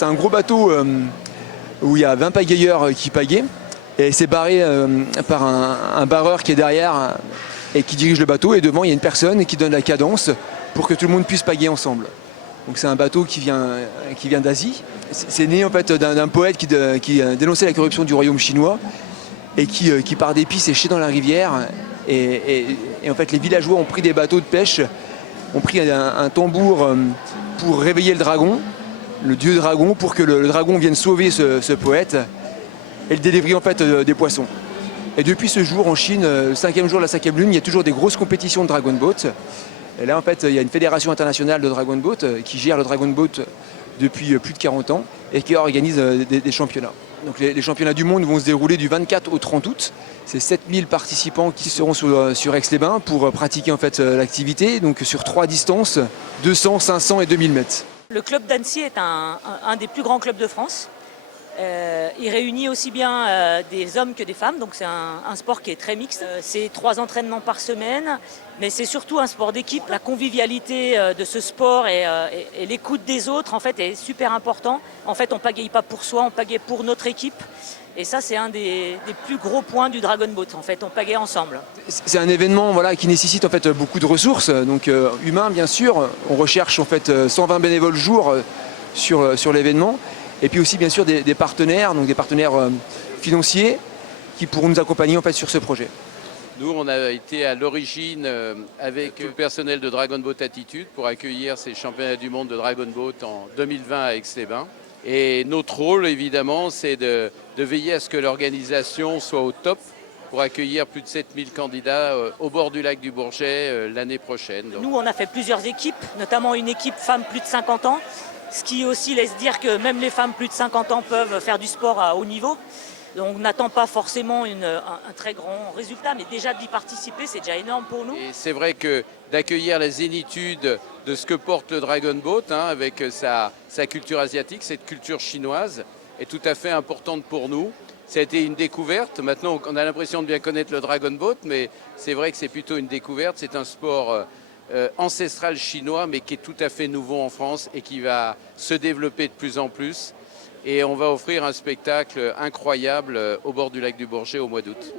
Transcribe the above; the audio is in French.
C'est un gros bateau où il y a 20 pagayeurs qui pagaient. Et c'est barré par un barreur qui est derrière et qui dirige le bateau. Et devant, il y a une personne qui donne la cadence pour que tout le monde puisse pagayer ensemble. Donc c'est un bateau qui vient d'Asie. C'est né en fait d'un poète qui dénonçait la corruption du royaume chinois et qui par dépit s'est jeté dans la rivière. Et en fait, les villageois ont pris des bateaux de pêche, ont pris un tambour pour réveiller le dragon, le dieu dragon, pour que le dragon vienne sauver ce poète et le délivrer en fait des poissons. Et depuis ce jour, en Chine, le 5e jour de la 5e lune, il y a toujours des grosses compétitions de Dragon Boat. Et là, en fait, il y a une fédération internationale de Dragon Boat qui gère le Dragon Boat depuis plus de 40 ans et qui organise des championnats. Donc les championnats du monde vont se dérouler du 24 au 30 août. C'est 7000 participants qui seront sur Aix-les-Bains pour pratiquer en fait l'activité, donc sur 3 distances, 200, 500 et 2000 mètres. Le club d'Annecy est un des plus grands clubs de France. Il réunit aussi bien des hommes que des femmes, donc c'est un sport qui est très mixte. C'est 3 entraînements par semaine, mais c'est surtout un sport d'équipe. La convivialité de ce sport et l'écoute des autres en fait est super important. En fait, on ne pagaille pas pour soi, on pagaille pour notre équipe. Et ça, c'est un des plus gros points du Dragon Boat. En fait, on pagaille ensemble. C'est un événement qui nécessite en fait beaucoup de ressources, donc humains bien sûr. On recherche en fait 120 bénévoles jour sur l'événement. Et puis aussi bien sûr des partenaires, donc des partenaires financiers qui pourront nous accompagner en fait sur ce projet. Nous, on a été à l'origine avec le personnel de Dragon Boat Attitude pour accueillir ces championnats du monde de Dragon Boat en 2020 à Aix-les-Bains. Et notre rôle, évidemment, c'est de veiller à ce que l'organisation soit au top pour accueillir plus de 7000 candidats au bord du lac du Bourget l'année prochaine. Nous, on a fait plusieurs équipes, notamment une équipe femmes plus de 50 ans. Ce qui aussi laisse dire que même les femmes plus de 50 ans peuvent faire du sport à haut niveau. Donc on n'attend pas forcément un très grand résultat, mais déjà d'y participer, c'est déjà énorme pour nous. Et c'est vrai que d'accueillir la zénitude de ce que porte le Dragon Boat, avec sa culture asiatique, cette culture chinoise, est tout à fait importante pour nous. Ça a été une découverte. Maintenant, on a l'impression de bien connaître le Dragon Boat, mais c'est vrai que c'est plutôt une découverte. C'est un sport ancestral chinois, mais qui est tout à fait nouveau en France et qui va se développer de plus en plus. Et on va offrir un spectacle incroyable au bord du lac du Bourget au mois d'août.